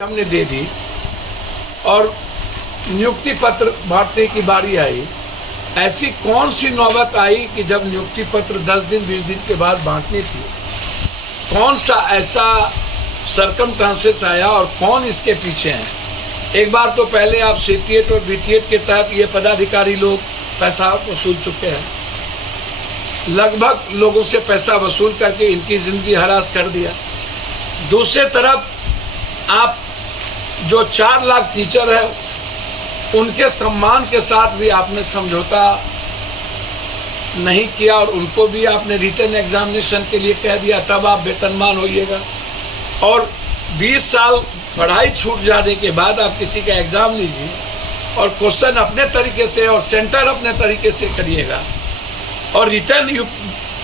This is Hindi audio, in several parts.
हमने दे दी और नियुक्ति पत्र बांटने की बारी आई। ऐसी कौन सी नौबत आई कि जब नियुक्ति पत्र 10 दिन 20 दिन के बाद बांटनी थी? कौन सा ऐसा सरकमस्टांसेस आया और कौन इसके पीछे हैं? एक बार तो पहले आप सीटीएट और बीटीएट के तहत ये पदाधिकारी लोग पैसा वसूल चुके हैं, लगभग लोगों से पैसा वसूल करके इनकी जिंदगी हरास कर दिया। दूसरे तरफ आप जो 4 लाख टीचर है उनके सम्मान के साथ भी आपने समझौता नहीं किया और उनको भी आपने रिटन एग्जामिनेशन के लिए कह दिया, तब आप वेतनमान होइएगा। और 20 साल पढ़ाई छूट जाने के बाद आप किसी का एग्जाम लीजिए और क्वेश्चन अपने तरीके से और सेंटर अपने तरीके से करिएगा और रिटर्न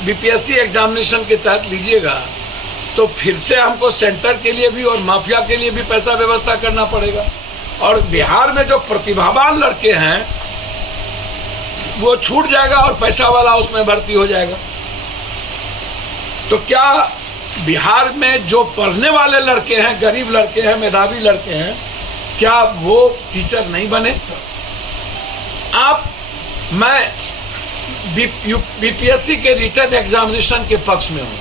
बीपीएससी एग्जामिनेशन के तहत लीजिएगा, तो फिर से हमको सेंटर के लिए भी और माफिया के लिए भी पैसा व्यवस्था करना पड़ेगा। और बिहार में जो प्रतिभावान लड़के हैं वो छूट जाएगा और पैसा वाला उसमें भर्ती हो जाएगा। तो क्या बिहार में जो पढ़ने वाले लड़के हैं, गरीब लड़के हैं, मेधावी लड़के हैं, क्या वो टीचर नहीं बने? मैं बीपीएससी के रिटन एग्जामिनेशन के पक्ष में हूं,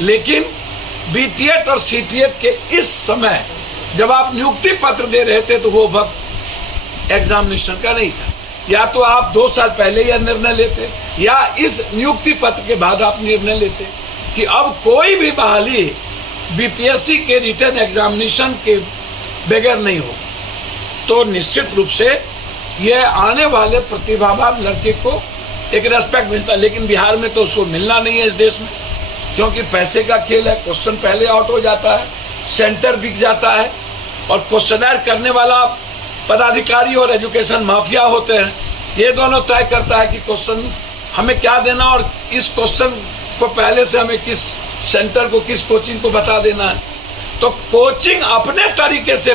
लेकिन बीटीएट और सीटीएट के इस समय जब आप नियुक्ति पत्र दे रहे थे तो वो वक्त एग्जामिनेशन का नहीं था। या तो आप 2 साल पहले यह निर्णय लेते या इस नियुक्ति पत्र के बाद आप निर्णय लेते कि अब कोई भी बहाली बीपीएससी के रिटन एग्जामिनेशन के बगैर नहीं हो, तो निश्चित रूप से यह आने वाले प्रतिभावान लड़के को एक रेस्पेक्ट मिलता। लेकिन बिहार में तो उसको मिलना नहीं है इस देश में, क्योंकि पैसे का खेल है। क्वेश्चन पहले आउट हो जाता है, सेंटर बिक जाता है और क्वेश्चनर करने वाला पदाधिकारी और एजुकेशन माफिया होते हैं। ये दोनों तय करता है कि क्वेश्चन हमें क्या देना और इस क्वेश्चन को पहले से हमें किस सेंटर को, किस कोचिंग को बता देना है। तो कोचिंग अपने तरीके से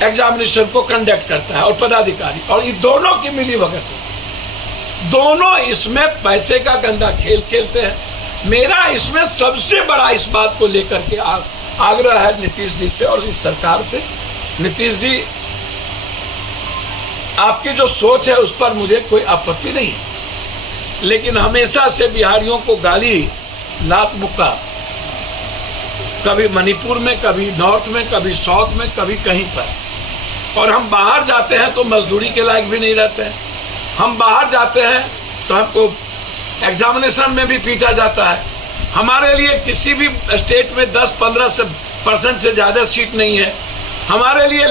एग्जामिनेशन को कंडक्ट करता है और पदाधिकारी, और ये दोनों की मिली भगत है। दोनों इसमें पैसे का गंदा खेल खेलते हैं। मेरा इसमें सबसे बड़ा इस बात को लेकर के आग्रह है नीतीश जी से और इस सरकार से। नीतीश जी, आपकी जो सोच है उस पर मुझे कोई आपत्ति नहीं है, लेकिन हमेशा से बिहारियों को गाली, लात मुक्का, कभी मणिपुर में, कभी नॉर्थ में, कभी साउथ में, कभी कहीं पर, और हम बाहर जाते हैं तो मजदूरी के लायक भी नहीं रहते हैं। हम बाहर जाते हैं तो हमको एग्जामिनेशन में भी पीटा जाता है। हमारे लिए किसी भी स्टेट में 10-15% से ज्यादा सीट नहीं है। हमारे लिए